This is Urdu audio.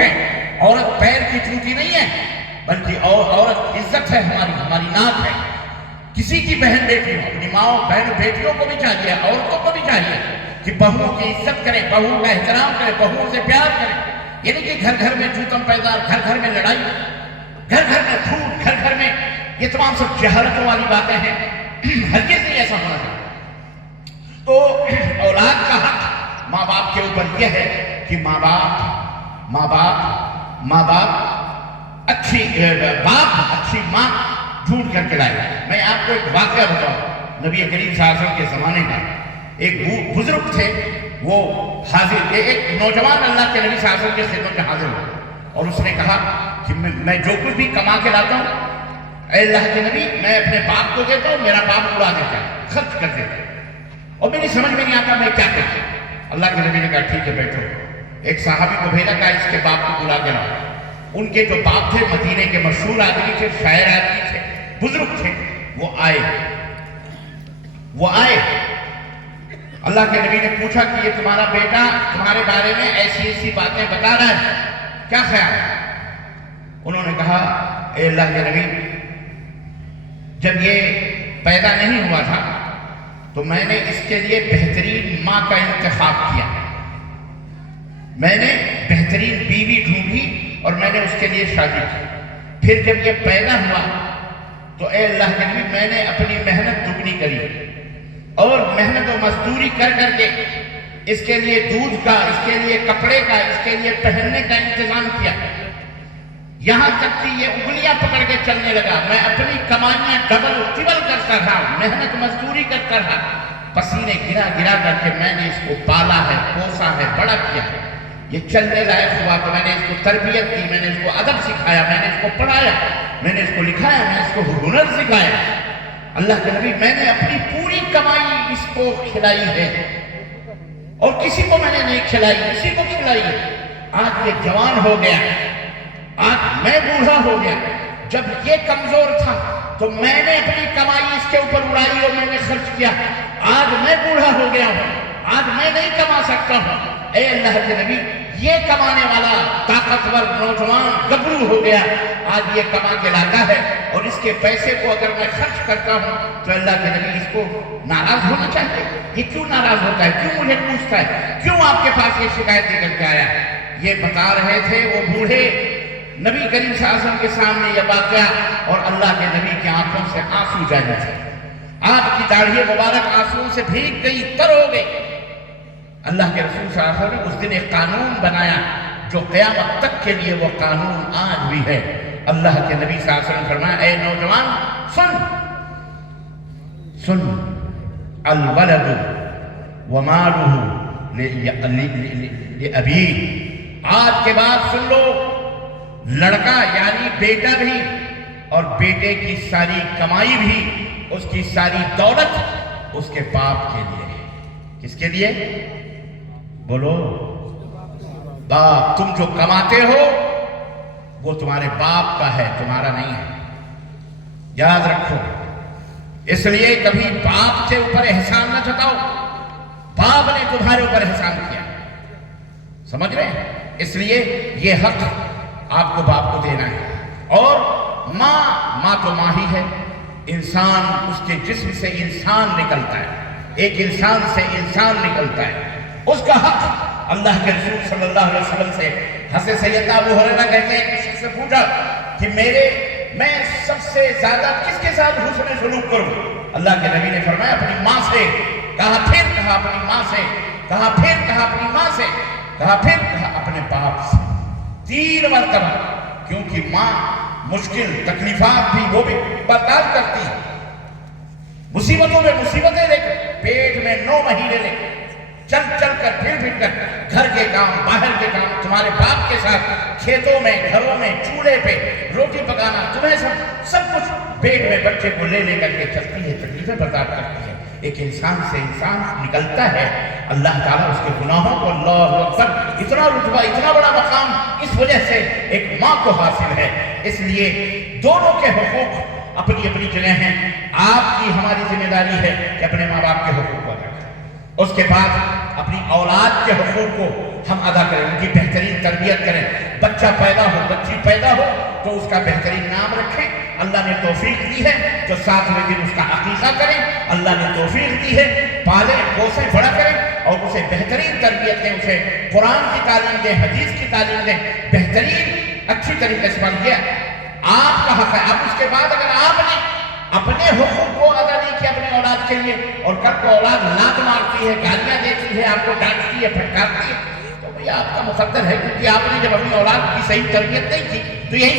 ہے. عورت پیر کی جوتی نہیں ہے، بلکہ عورت عزت ہے، ہماری ناک ہے. کسی کی بہن بیٹی ہو، اپنی ماں بہن بیٹیوں کو بھی چاہیے، عورتوں کو بھی چاہیے کہ بہوؤں کی عزت کریں، بہوؤں کا احترام کریں، بہوؤں سے پیار کریں. یعنی کہ گھر گھر میں جوتم پیدار، گھر گھر میں لڑائی، گھر گھر میں جھوٹ، گھر گھر میں یہ تمام سب جہالتوں والی باتیں ہیں. ہرگز نہیں ایسا ہونا چاہیے. تو اولاد کا حق ماں باپ کے اوپر یہ ہے کہ ماں باپ اچھی ماں ڈھونڈ کر کے لائے. میں آپ کو ایک واقعہ بتاؤں نبی کریم صلی اللہ علیہ وسلم کے زمانے کا. ایک بزرگ تھے، وہ حاضر، ایک نوجوان اللہ کے نبی صلی اللہ علیہ وسلم کے خدمت میں حاضر ہوا اور اس نے کہا کہ میں جو کچھ بھی کما کے لاتا ہوں، اے اللہ کے نبی، میں اپنے باپ کو دیتا ہوں، میرا باپ اڑا دیتا ہے، خرچ کر دیتا ہے، اور میری سمجھ میں نہیں آتا میں کیا کروں. اللہ کے نبی نے کہا ٹھیک ہے بیٹھو. ایک صحابی کو بھیجا، کہا اس کے باپ کو بلا کے لاؤ. ان کے جو باپ تھے مدینے کے مشہور آدمی تھے، شاعر آدمی تھے، بزرگ تھے. وہ آئے. اللہ کے نبی نے پوچھا کہ یہ تمہارا بیٹا تمہارے بارے میں ایسی ایسی باتیں بتا رہا ہے، کیا خیال ہے؟ انہوں نے کہا اے اللہ کے نبی، جب یہ پیدا نہیں ہوا تھا تو میں نے اس کے لیے بہترین ماں کا انتخاب کیا، میں نے بہترین بیوی ڈھونڈی اور میں نے اس کے لیے شادی کی. پھر جب یہ پیدا ہوا تو اے اللہ کے نبی، میں نے اپنی محنت دگنی کری اور محنت و مزدوری کر کر کے اس کے لیے دودھ کا، اس کے لیے کپڑے کا، اس کے لیے پہننے کا انتظام کیا. یہاں تک کہ یہ انگلیاں پکڑ کے چلنے لگا. میں اپنی کمائیاں ڈبل ٹربل کرتا رہا، محنت مزدوری کرتا رہا، پسینے گرا گرا کر کے میں نے اس کو پالا ہے، پوسا ہے، بڑا کیا. یہ چلنے لائق ہوا تو میں نے اس کو تربیت دی، میں نے اس کو ادب سکھایا، میں نے اس کو پڑھایا، میں نے اس کو لکھایا، میں نے اس کو ہنر سکھایا. اللہ کے نبی، میں نے اپنی پوری کمائی اس کو کھلائی ہے اور کسی کو میں نے نہیں کھلائی، اسی کو کھلائی ہے. آج یہ جوان ہو گیا، آج میں بوڑھا ہو گیا. جب یہ کمزور تھا تو میں نے اپنی کمائی اس کے اوپر اڑائی اور میں نے خرچ کیا. آج میں بوڑھا ہو گیا ہوں، آج میں نہیں کما سکتا ہوں. اے اللہ کے نبی، یہ کمانے والا طاقتور نوجوان گبرو ہو گیا، آج یہ کما کے لاتا ہے اور اس کے پیسے کو اگر میں خرچ کرتا ہوں تو اللہ کے نبی اس کو ناراض ہونا چاہیے. یہ کیوں ناراض ہوتا ہے؟ کیوں مجھے پوچھتا ہے؟ کیوں آپ کے پاس یہ شکایت نکل کے آیا؟ یہ بتا رہے تھے وہ بوڑھے نبی کریم صلی اللہ علیہ وسلم کے سامنے یہ واقعہ، اور اللہ کے نبی کی آنکھوں سے آنسو جاری تھے. آپ کی داڑھی مبارک آنسو سے بھیگ گئی، تر ہو گئی. اللہ کے رسول صلی اللہ علیہ وسلم نے اس دن ایک قانون بنایا جو قیامت تک کے لیے وہ قانون آج بھی ہے. اللہ کے نبی صلی اللہ علیہ وسلم فرمایا اے نوجوان سن، الولد ومالہ لأبیہ. آج کے بعد سن لو، لڑکا یعنی بیٹا بھی اور بیٹے کی ساری کمائی بھی، اس کی ساری دولت اس کے باپ کے لیے ہے. کس کے لیے؟ بولو. باپ. تم جو کماتے ہو وہ تمہارے باپ کا ہے، تمہارا نہیں ہے. یاد رکھو. اس لیے کبھی باپ کے اوپر احسان نہ جتاؤ. باپ نے تمہارے اوپر احسان کیا، سمجھ رہے ہیں؟ اس لیے یہ حق آپ کو باپ کو دینا ہے. اور ماں تو ماں ہی ہے. انسان، اس کے جسم سے انسان نکلتا ہے، ایک انسان سے انسان نکلتا ہے. اس کا حق اللہ کے رسول صلی اللہ علیہ وسلم سے حضرت سیدنا ابو ہریرہ کہتے ہیں کہ شخص سے پوچھا کہ میں سب سے زیادہ کس کے ساتھ حسن سلوک کروں؟ اللہ کے نبی نے فرمایا اپنی ماں سے. کہا پھر؟ کہا اپنی ماں سے. کہا پھر؟ کہا اپنی ماں سے. کہا پھر؟ کہا اپنے باپ سے. 3 مرتبہ. کیونکہ ماں مشکل تکلیفات بھی وہ بھی برداشت کرتی ہے، مصیبتوں میں مصیبتیں لے کر، پیٹ میں 9 مہینے لے کر، چل کر پھر کر گھر کے کام، باہر کے کام، تمہارے باپ کے ساتھ کھیتوں میں، گھروں میں، چولہے پہ روٹی پکانا، تمہیں سب کچھ پیٹ میں بچے کو لے کر کے چلتی ہے، تکلیفیں برداشت کرتی ہے. ایک انسان سے انسان نکلتا ہے. اللہ تعالیٰ اس کے گناہوں کو، اللہ اکبر، اتنا رتبہ، اتنا بڑا مقام اس وجہ سے ایک ماں کو حاصل ہے. اس لیے دونوں کے حقوق اپنی اپنی جگہ ہیں. آپ کی، ہماری ذمہ داری ہے کہ اپنے ماں باپ کے حقوق کو ادا کریں. اس کے بعد اپنی اولاد کے حقوق کو ہم ادا کریں، ان کی بہترین تربیت کریں. بچے بچہ پیدا ہو بچی پیدا ہو تو اس کا بہترین نام رکھیں. اللہ نے توفیق دی ہے تو 7ویں دن اس کا عقیقہ کریں. اللہ نے توفیق دی ہے پالیں پوسیں بڑا کریں اور اسے بہترین تربیت دیں, اسے قرآن کی تعلیم دیں, حدیث کی تعلیم دیں, بہترین اچھی طریقے سے بن گیا. آپ کا حق ہے. اب اس کے بعد اگر آپ نے اپنے حقوق کو ادا نہیں کیا اپنے اولاد کے لیے اور کل کو اولاد لات مارتی ہے, گالیاں دیتی ہے, آپ کو ڈانٹتی ہے, پھٹکارتی ہے, تو بھئی آپ کا مقدر ہے, کیونکہ آپ نے جب اپنی اولاد کی صحیح تربیت نہیں کی تو یہی